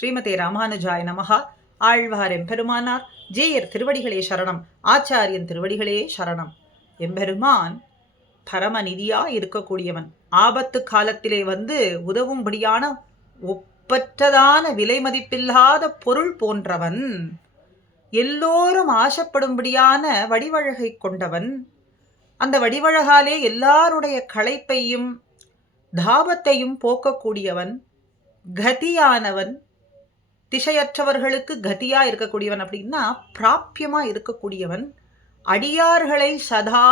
ஸ்ரீமதே ராமானுஜாய நமஹா. ஆழ்வார் எம்பெருமானார் ஜேயர் திருவடிகளே சரணம். ஆச்சாரியன் திருவடிகளே சரணம். எம்பெருமான் பரமநிதியா இருக்கக்கூடியவன். ஆபத்து காலத்திலே வந்து உதவும்படியான ஒப்பற்றதான விலை மதிப்பில்லாத பொருள் போன்றவன். எல்லோரும் ஆசைப்படும்படியான வடிவழகை கொண்டவன். அந்த வடிவழகாலே எல்லாருடைய களைப்பையும் தாபத்தையும் போக்கக்கூடியவன். கதியானவன், திசையற்றவர்களுக்கு கதியா இருக்கக்கூடியவன். அப்படின்னா பிராப்பியமா இருக்கக்கூடியவன். அடியார்களை சதா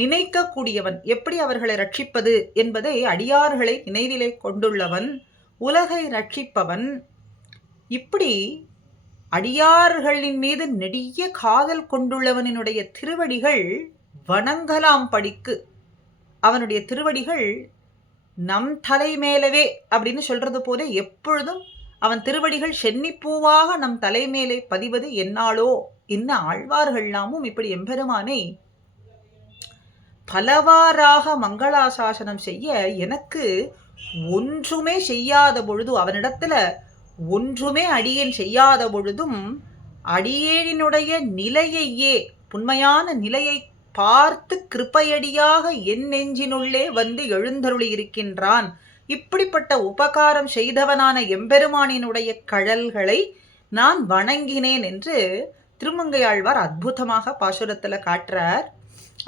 நினைக்கக்கூடியவன். எப்படி அவர்களை ரட்சிப்பது என்பதை அடியார்களை நினைவிலே கொண்டுள்ளவன். உலகை ரட்சிப்பவன். இப்படி அடியார்களின் மீது நெடிய காதல் கொண்டுள்ளவனினுடைய திருவடிகள் வணங்கலாம் படிக்கு. அவனுடைய திருவடிகள் நம் தலைமேலவே அப்படின்னு சொல்றது போல எப்பொழுதும் அவன் திருவடிகள் சென்னிப்பூவாக நம் தலைமேலே பதிவது என்னாலோ. இன்ன ஆழ்வார்கள் நாமும் இப்படி எம்பெருமானை பலவாறாக மங்களாசாசனம் செய்ய எனக்கு ஒன்றுமே செய்யாத பொழுது, அவனிடத்துல ஒன்றுமே அடியேன் செய்யாத பொழுதும் அடியேனினுடைய நிலையையே, உண்மையான நிலையை பார்த்து கிருப்பையடியாக என் நெஞ்சினுள்ளே வந்து எழுந்தருளி இருக்கின்றான். இப்படிப்பட்ட உபகாரம் செய்தவனான எம்பெருமானினுடைய கழல்களை நான் வணங்கினேன் என்று திருமங்கையாழ்வார் அற்புதமாக பாசுரத்துல காட்டுறார்.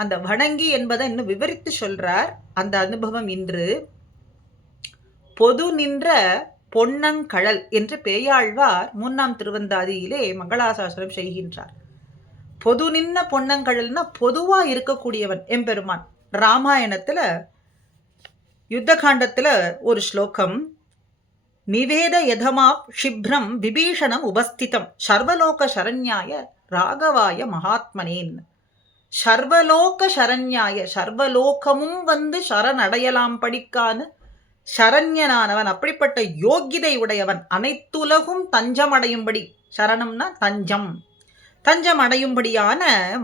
அந்த வணங்கி என்பதை இன்னும் விவரித்து சொல்றார். அந்த அனுபவம் இன்று பொது நின்ற பொன்னங்கழல் என்று பேயாழ்வார் 3ஆம் திருவந்தாதியிலே மங்களாசாசனம் செய்கின்றார். பொது நின்ன பொன்னங்கழல்னா பொதுவா இருக்கக்கூடியவன் எம்பெருமான். ராமாயணத்துல யுத்த காண்டத்துல ஒரு ஸ்லோகம், நிவேத யதமா ஷிப்ரம் விபீஷணம் உபஸ்திதம் சர்வலோக சரண்யாய ராகவாய மகாத்மனேன். சர்வலோக சரண்யாய, சர்வலோகமும் வந்து சரணடையலாம் படிக்கான சரண்யனானவன். அப்படிப்பட்ட யோகிதை உடையவன். அனைத்துலகும் தஞ்சம் அடையும்படி, சரணம்னா தஞ்சம், தஞ்சம் அடையும்படியான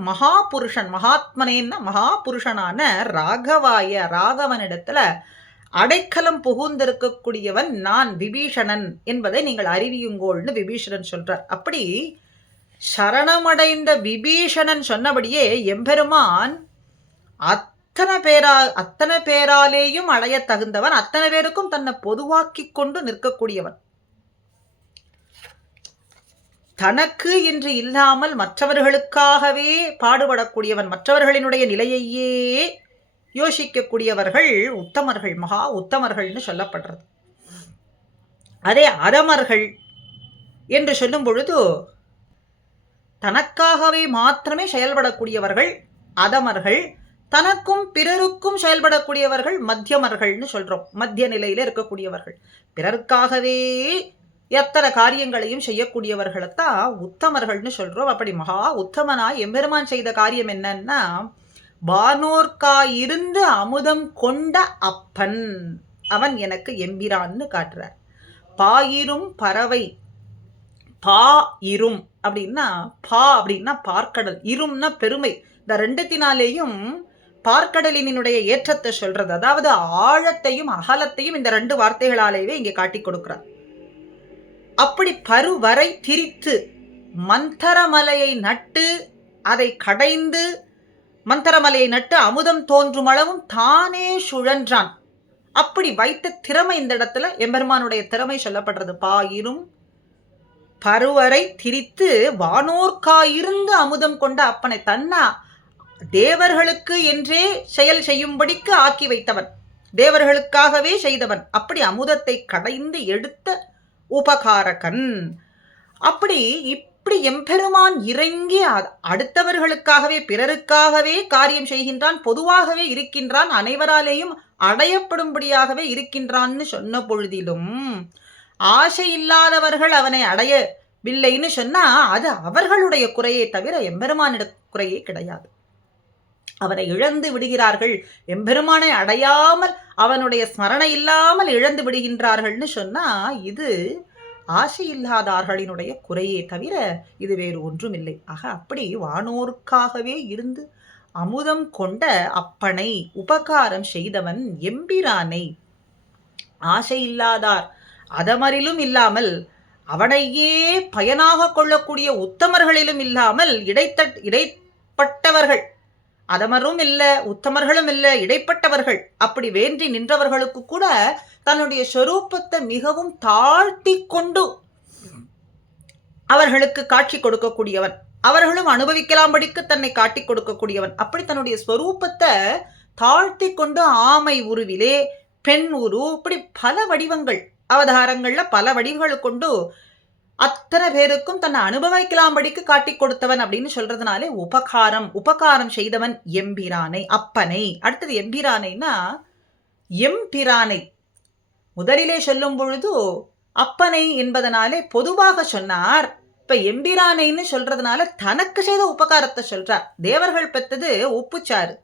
மகாபுருஷன். மகாத்மனேன்னா மகாபுருஷனான ராகவாய, ராகவனிடத்துல அடைக்கலம் புகுந்திருக்கக்கூடியவன் நான் விபீஷணன் என்பதை நீங்கள் அறிவியுங்கோள்னு விபீஷணன் சொல்றார். அப்படி சரணமடைந்த விபீஷணன் சொன்னபடியே எம்பெருமான் அத்தனை பேராலேயும் அடைய தகுந்தவன். அத்தனை பேருக்கும் தன்னை பொதுவாக்கி கொண்டு நிற்கக்கூடியவன். தனக்கு என்று இல்லாமல் மற்றவர்களுக்காகவே பாடுபடக்கூடியவன். மற்றவர்களினுடைய நிலையையே யோசிக்கக்கூடியவர்கள் உத்தமர்கள், மகா உத்தமர்கள்னு சொல்லப்படுறது. அதே அதமர்கள் என்று சொல்லும் பொழுது தனக்காகவே மாத்திரமே செயல்படக்கூடியவர்கள் அதமர்கள். தனக்கும் பிறருக்கும் செயல்படக்கூடியவர்கள் மத்தியமர்கள்னு சொல்றோம். மத்திய நிலையில இருக்கக்கூடியவர்கள். பிறருக்காகவே எத்தனை காரியங்களையும் செய்யக்கூடியவர்களைத்தான் உத்தமர்கள்னு சொல்றோம். அப்படி மகா உத்தமனாய் எம்பெருமான் செய்த காரியம் என்னன்னா, வானோர்க்காயிருந்து அமுதம் கொண்ட அப்பன் அவன் எனக்கு எம்பிரான்னு காட்டுறார். பாயிரும் பறவை, பா இரும் அப்படின்னா, பா அப்படின்னா பார்க்கடல், இரும்னா பெருமை. இந்த ரெண்டுத்தினாலேயும் பார்க்கடலினுடைய ஏற்றத்தை சொல்றது. அதாவது ஆழத்தையும் அகலத்தையும் இந்த ரெண்டு வார்த்தைகளாலேயே இங்கே காட்டி கொடுக்கிறார். அப்படி பருவரை திரித்து மந்தரமலையை நட்டு அதை கடைந்து, மந்தரமலையை நட்டு அமுதம் தோன்றும் அளவும் தானே சுழன்றான். அப்படி வைத்த திறமை இந்த இடத்துல எம்பெருமானுடைய திறமை சொல்லப்படுறது. பாயிரும் பருவரை திரித்து வானோர்க்காயிருந்து அமுதம் கொண்ட அப்பனை தன்னா தேவர்களுக்கு என்றே செயல் செய்யும்படிக்கு ஆக்கி வைத்தவன். தேவர்களுக்காகவே செய்தவன். அப்படி அமுதத்தை கடைந்து எடுத்த உபகாரகன். அப்படி இப்படி எம்பெருமான் இறங்கி அடுத்தவர்களுக்காகவே பிறருக்காகவே காரியம் செய்கின்றான். பொதுவாகவே இருக்கின்றான். அனைவராலேயும் அடையப்படும்படியாகவே இருக்கின்றான்னு சொன்ன பொழுதிலும் ஆசை இல்லாதவர்கள் அவனை அடையவில்லைன்னு சொன்னா அது அவர்களுடைய குறையே தவிர எம்பெருமானிட குறையே கிடையாது. அவனை இழந்து விடுகிறார்கள். எம்பெருமானை அடையாமல் அவனுடைய ஸ்மரணை இல்லாமல் இழந்து விடுகின்றார்கள்னு சொன்னா இது ஆசை இல்லாதார்களினுடைய குறையே தவிர இது வேறு ஒன்றும் இல்லை. ஆக அப்படி வானோர்க்காகவே இருந்து அமுதம் கொண்ட அப்பனை உபகாரம் செய்தவன் எம்பிரானை. ஆசை இல்லாதார் அதமரிலும் இல்லாமல் அவனையே பயனாக கொள்ளக்கூடிய உத்தமர்களிலும் இல்லாமல் இடைப்பட்டவர்கள், அதமரும் இல்ல, உத்தமர்களும் இல்ல, இடைப்பட்டவர்கள், அப்படி வேண்டி நின்றவர்களுக்கு கூட தன்னுடைய ஸ்வரூபத்தை மிகவும் தாழ்த்தி கொண்டு அவர்களுக்கு காட்சி கொடுக்கக்கூடியவன், அவர்களும் அனுபவிக்கலாம்படிக்கு தன்னை காட்டிக் கொடுக்கக்கூடியவன். அப்படி தன்னுடைய ஸ்வரூபத்தை தாழ்த்தி கொண்டு ஆமை உருவிலே, பெண் உரு, இப்படி பல வடிவங்கள், அவதாரங்கள்ல பல வடிவங்கள் கொண்டு அத்தனை பேருக்கும் தன்னை அனுபவிக்கலாம்படிக்கு காட்டிக் கொடுத்தவன் அப்படின்னு சொல்றதுனாலே உபகாரம் செய்தவன் எம்பிரானை, அப்பனை. அடுத்தது எம்பிரானைனா எம்பிரானை முதலிலே சொல்லும் பொழுது அப்பனை என்பதனாலே பொதுவாக சொன்னார். இப்ப எம்பிரானைன்னு சொல்றதுனால தனக்கு செய்த உபகாரத்தை சொல்றார். தேவர்கள் பெற்றது உப்புச்சாறு,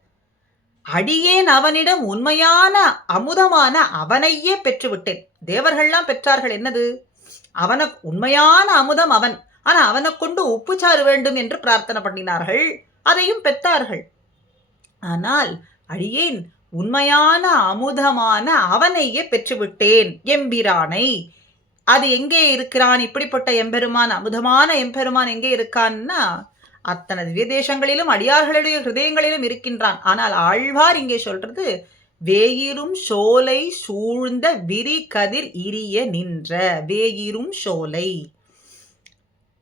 அடியேன் அவனிடம் உண்மையான அமுதமான அவனையே பெற்றுவிட்டேன். தேவர்கள்லாம் பெற்றார்கள் என்னது? அவனுக்கு உண்மையான அமுதம் அவன், ஆனா அவனை கொண்டு உப்புச்சாறு வேண்டும் என்று பிரார்த்தனை பண்ணினார்கள், அதையும் பெற்றார்கள். ஆனால் அடியேன் உண்மையான அமுதமான அவனையே பெற்றுவிட்டேன் எம்பிரானை. அது எங்கே இருக்கிறான்? இப்படிப்பட்ட எம்பெருமான், அமுதமான எம்பெருமான் எங்கே இருக்கான்னா அத்தனை திவ்ய தேசங்களிலும் அடியார்களுடைய ஹிருதயங்களிலும் இருக்கின்றான். ஆனால் ஆழ்வார் இங்கே சொல்றது வேயிரும் சோலை சூழ்ந்த விரி கதிர் இரிய நின்ற. வேயிரும் சோலை,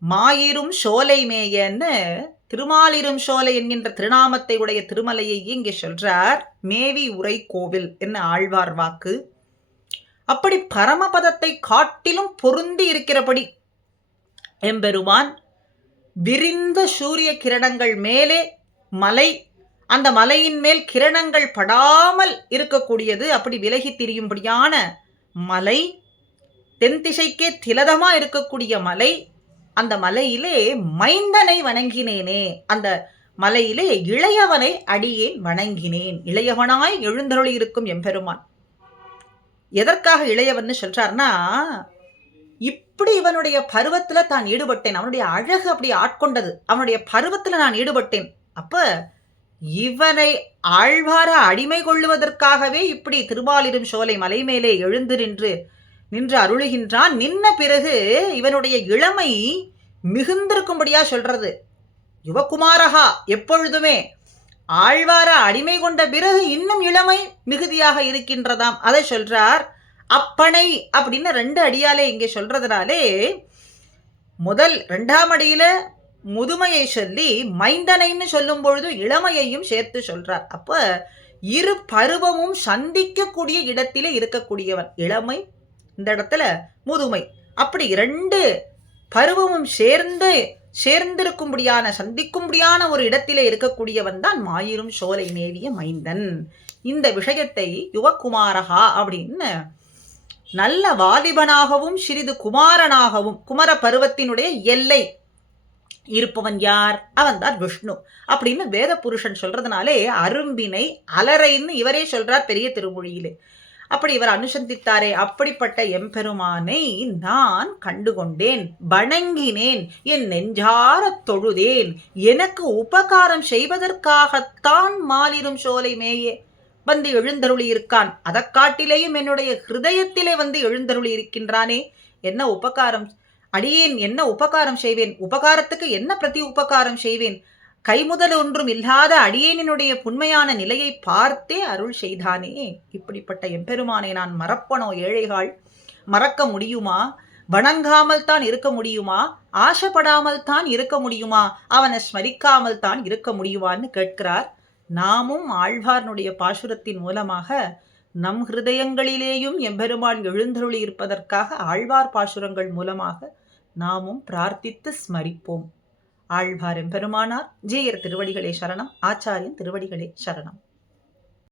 மாயிரும் சோலை மேயன்னு திருமாலிரும் சோலை என்கின்ற திருநாமத்தை உடைய திருமலையை இங்கே சொல்றார். மேவி உரை கோவில் என்ன ஆழ்வார் வாக்கு. அப்படி பரமபதத்தை காட்டிலும் பொருந்தி இருக்கிறபடி எம்பெருமான் விரிந்த சூரிய கிரணங்கள் மேலே மலை, அந்த மலையின் மேல் கிரணங்கள் படாமல் இருக்கக்கூடியது, அப்படி விலகி திரியும்படியான மலை, தென் திசைக்கே திலதமா இருக்கக்கூடிய மலை. அந்த மலையிலே மைந்தனை வணங்கினேனே, அந்த மலையிலே இளையவனை அடியேன் வணங்கினேன். இளையவனாய் எழுந்தருளி இருக்கும் எம்பெருமான். எதற்காக இளையவன்னு சொல்றார்னா, இப்படி இவனுடைய பருவத்துல தான் ஈடுபட்டேன், அவனுடைய அழகு அப்படி ஆட்கொண்டது, அவனுடைய பருவத்துல நான் ஈடுபட்டேன். அப்ப இவனை ஆழ்வார அடிமை கொள்ளுவதற்காகவே இப்படி திருமாலிரும் சோலை மலை மேலே எழுந்து நின்று அருளுகின்றான். நின்ன பிறகு இவனுடைய இளமை மிகுந்திருக்கும்படியா சொல்றது. யுவகுமாரகா, எப்பொழுதுமே ஆழ்வார அடிமை கொண்ட பிறகு இன்னும் இளமை மிகுதியாக இருக்கின்றதாம். அதை சொல்றார். அப்பனை அப்படின்னு 2 அடியாலே இங்கே சொல்றதுனாலே முதல் 2ஆம் அடியில முதுமையை சொல்லி மைந்தனைன்னு சொல்லும் பொழுது இளமையையும் சேர்த்து சொல்றார். அப்ப இரு பருவமும் சந்திக்கக்கூடிய இடத்திலே இருக்கக்கூடியவன் இளமை, இந்த இடத்துல முதுமை, அப்படி 2 பருவமும் சேர்ந்திருக்கும்படியான சந்திக்கும்படியான ஒரு இடத்திலே இருக்கக்கூடியவன் தான் மாயிரும் சோலை மேவிய மைந்தன். இந்த விஷயத்தை யுவகுமாரகா அப்படின்னு நல்ல வாலிபனாகவும் சிறிது குமாரனாகவும், குமர பருவத்தினுடைய எல்லை இருப்பவன் யார்? அவன் தான் விஷ்ணு அப்படின்னு வேத புருஷன் சொல்றதுனாலே அரும்பினை அலரைன்னு இவரே சொல்றார் பெரிய திருமொழியிலே. அப்படி இவர் அனுசந்தித்தாரே, அப்படிப்பட்ட எம்பெருமானை நான் கண்டுகொண்டேன், வணங்கினேன், என் நெஞ்சார தொழுதேன். எனக்கு உபகாரம் செய்வதற்காகத்தான் மாலிரும் சோலை மேயே வந்து எழுந்தருளி இருக்கான். அதை காட்டிலேயும் என்னுடைய ஹிருதயத்திலே வந்து எழுந்தருளி இருக்கின்றானே. என்ன உபகாரம் அடியேன், என்ன உபகாரம் செய்வேன்? உபகாரத்துக்கு என்ன பிரதி உபகாரம் செய்வேன்? கைமுதல் ஒன்றும் இல்லாத அடியேனினுடைய புண்மையான நிலையை பார்த்தே அருள் செய்தானே. இப்படிப்பட்ட எம்பெருமானை நான் மறப்பனோ ஏழைகள்? மறக்க முடியுமா? வணங்காமல் தான் இருக்க முடியுமா? ஆசைப்படாமல் தான் இருக்க முடியுமா? அவனை ஸ்மரிக்காமல் தான் இருக்க முடியுமான்னு கேட்கிறார். நாமும் ஆழ்வார்னுடைய பாசுரத்தின் மூலமாக நம் ஹிருதயங்களிலேயும் எம்பெருமான் எழுந்தருளி இருப்பதற்காக ஆழ்வார் பாசுரங்கள் மூலமாக நாமும் பிரார்த்தித்து ஸ்மரிப்போம். ஆழ்வார் எம்பெருமானார் ஜீயர் திருவடிகளே சரணம். ஆச்சாரியன் திருவடிகளே சரணம்.